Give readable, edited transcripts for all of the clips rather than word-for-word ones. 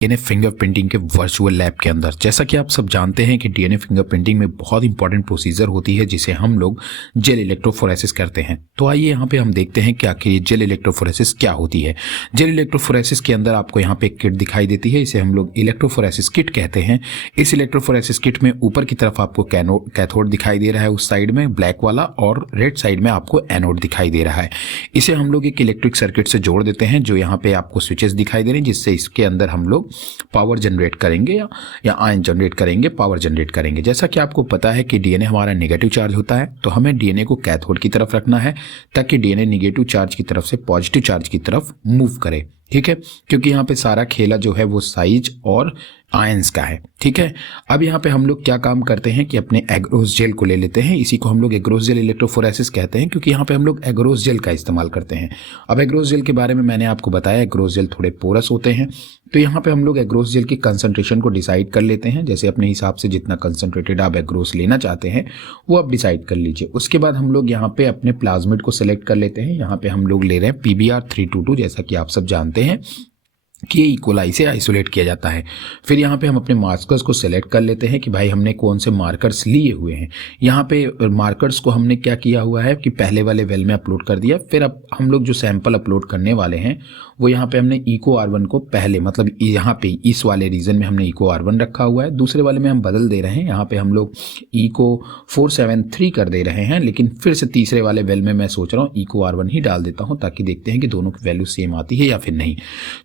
DNA fingerprinting के virtual lab के अंदर। जैसा कि आप सब जानते हैं कि डीएनए फिंगरप्रिंटिंग में बहुत इंपॉर्टेंट प्रोसीजर होती है जिसे हम लोग जेल इलेक्ट्रोफोरेसिस करते हैं। तो आइए यहाँ पे हम देखते हैं कि आखिर ये जेल इलेक्ट्रोफोरेसिस क्या होती है। जेल इलेक्ट्रोफोरेसिस के अंदर आपको यहाँ पे एक किट दिखाई देती है, इसे हम लोग इलेक्ट्रोफोरेसिस किट कहते हैं। इस इलेक्ट्रोफोरेसिस किट में ऊपर की तरफ आपको कैथोड दिखाई दे रहा है उस साइड में ब्लैक वाला, और रेड साइड में आपको एनोड दिखाई दे रहा है। इसे हम लोग एक इलेक्ट्रिक सर्किट से जोड़ देते हैं, जो यहाँ पे आपको स्विचेस दिखाई दे रहे हैं, जिससे इसके अंदर हम लोग पावर जनरेट करेंगे या आयन जनरेट करेंगे, पावर जनरेट करेंगे। जैसा कि आपको पता है कि डीएनए हमारा नेगेटिव चार्ज होता है, तो हमें डीएनए को कैथोड की तरफ रखना है ताकि डीएनए नेगेटिव चार्ज की तरफ से पॉजिटिव चार्ज की तरफ मूव करे। ठीक है, क्योंकि यहाँ पे सारा खेला जो है वो साइज और आयंस का है। ठीक है, अब यहाँ पे हम लोग क्या काम करते हैं कि अपने एग्रोस जेल को ले लेते हैं। इसी को हम लोग एग्रोस जेल इलेक्ट्रोफोरेसिस कहते हैं, क्योंकि यहाँ पे हम लोग एग्रोस जेल का इस्तेमाल करते हैं। अब एग्रोस जेल के बारे में मैंने आपको बताया, एग्रोस जेल थोड़े पोरस होते हैं, तो यहाँ पे हम लोग एग्रोस जेल की कंसंट्रेशन को डिसाइड कर लेते हैं। जैसे अपने हिसाब से जितना कंसंट्रेटेड आप एग्रोस लेना चाहते हैं वो आप डिसाइड कर लीजिए। उसके बाद हम लोग यहाँ पे अपने प्लाज्मिड को सिलेक्ट कर लेते हैं। यहाँ पे हम लोग ले रहे हैं PBr 322, जैसा कि आप सब जानते हैं कि इकोलाई से आइसोलेट किया जाता है। फिर यहाँ पे हम अपने मार्कर्स को सिलेक्ट कर लेते हैं कि भाई हमने कौन से मार्कर्स लिए हुए हैं। यहाँ पे मार्कर्स को हमने क्या किया हुआ है कि पहले वाले वेल में अपलोड कर दिया। फिर अब हम लोग जो सैंपल अपलोड करने वाले हैं वो यहाँ पे हमने इको R1 को पहले, मतलब यहाँ पे इस वाले रीजन में हमने इको R1 रखा हुआ है, दूसरे वाले में हम बदल दे रहे हैं, यहाँ पे हम लोग इको 473 कर दे रहे हैं। लेकिन फिर से तीसरे वाले वेल में मैं सोच रहा हूँ इको R1 ही डाल देता हूँ, ताकि देखते हैं कि दोनों की वैल्यू सेम आती है या फिर नहीं।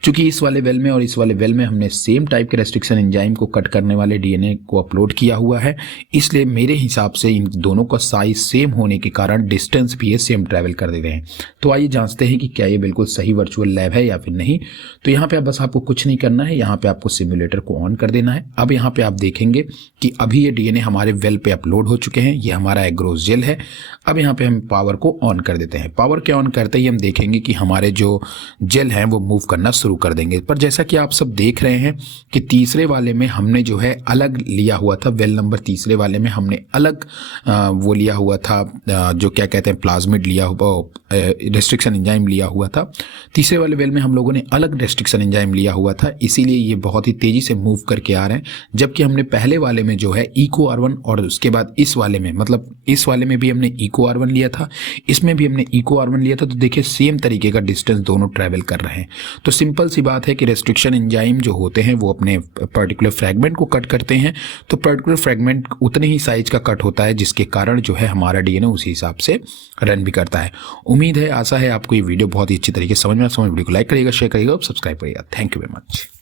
चूंकि इस वाले वेल में और इस वाले वेल में हमने सेम टाइप के रेस्ट्रिक्शन एंजाइम को कट करने वाले डीएनए को अपलोड किया हुआ है, इसलिए मेरे हिसाब से इन दोनों का साइज सेम होने के कारण डिस्टेंस भी ये सेम ट्रैवल कर दे रहे हैं। तो आइए जांचते हैं कि क्या ये बिल्कुल सही वर्चुअल लैब है या फिर नहीं। तो यहाँ पे बस आपको कुछ नहीं करना है, यहाँ पे आपको सिम्युलेटर को ऑन कर देना है। अब यहाँ पे आप देखेंगे कि अभी ये डीएनए हमारे वेल पे अपलोड हो चुके हैं। ये हमारा एग्रोस जेल है। अब यहाँ पे हम पावर को ऑन कर देते हैं। पावर के ऑन करते ही हम देखेंगे कि हमारे जो जेल हैं वो मूव करना शुरू कर देंगे। पर जैसा कि आप सब देख रहे हैं कि तीसरे वाले में हमने जो है अलग लिया हुआ था, वेल नंबर तीसरे वाले में हमने अलग वो लिया हुआ था, जो क्या कहते हैं प्लाज्मिड लिया हुआ, रेस्ट्रिक्शन एंजाइम लिया हुआ था। तीसरे वाले वेल में हम लोगों ने अलग रेस्ट्रिक्शन एंजाइम लिया हुआ था, इसीलिए ये बहुत ही तेजी से मूव करके आ रहे हैं। जबकि हमने पहले वाले में जो है इको R1 और उसके बाद इस वाले में, मतलब इस वाले में भी हमने इको R1 लिया था, इसमें भी हमने इको R1 लिया था, तो देखिए सेम तरीके का डिस्टेंस दोनों ट्रैवल कर रहे हैं। तो सिंपल सी बात है कि रेस्ट्रिक्शन एंजाइम जो होते हैं वो अपने पर्टिकुलर फ्रैगमेंट को कट करते हैं, तो पर्टिकुलर फ्रैगमेंट उतने ही साइज का कट होता है, जिसके कारण जो है हमारा डीएनए उसी हिसाब से रन भी करता है। उम्मीद है, आशा है आपको ये वीडियो बहुत ही अच्छी तरीके से समझ में वीडियो को लाइक करिएगा, शेयर करिएगा और सब्सक्राइब करिएगा। Thank you very much.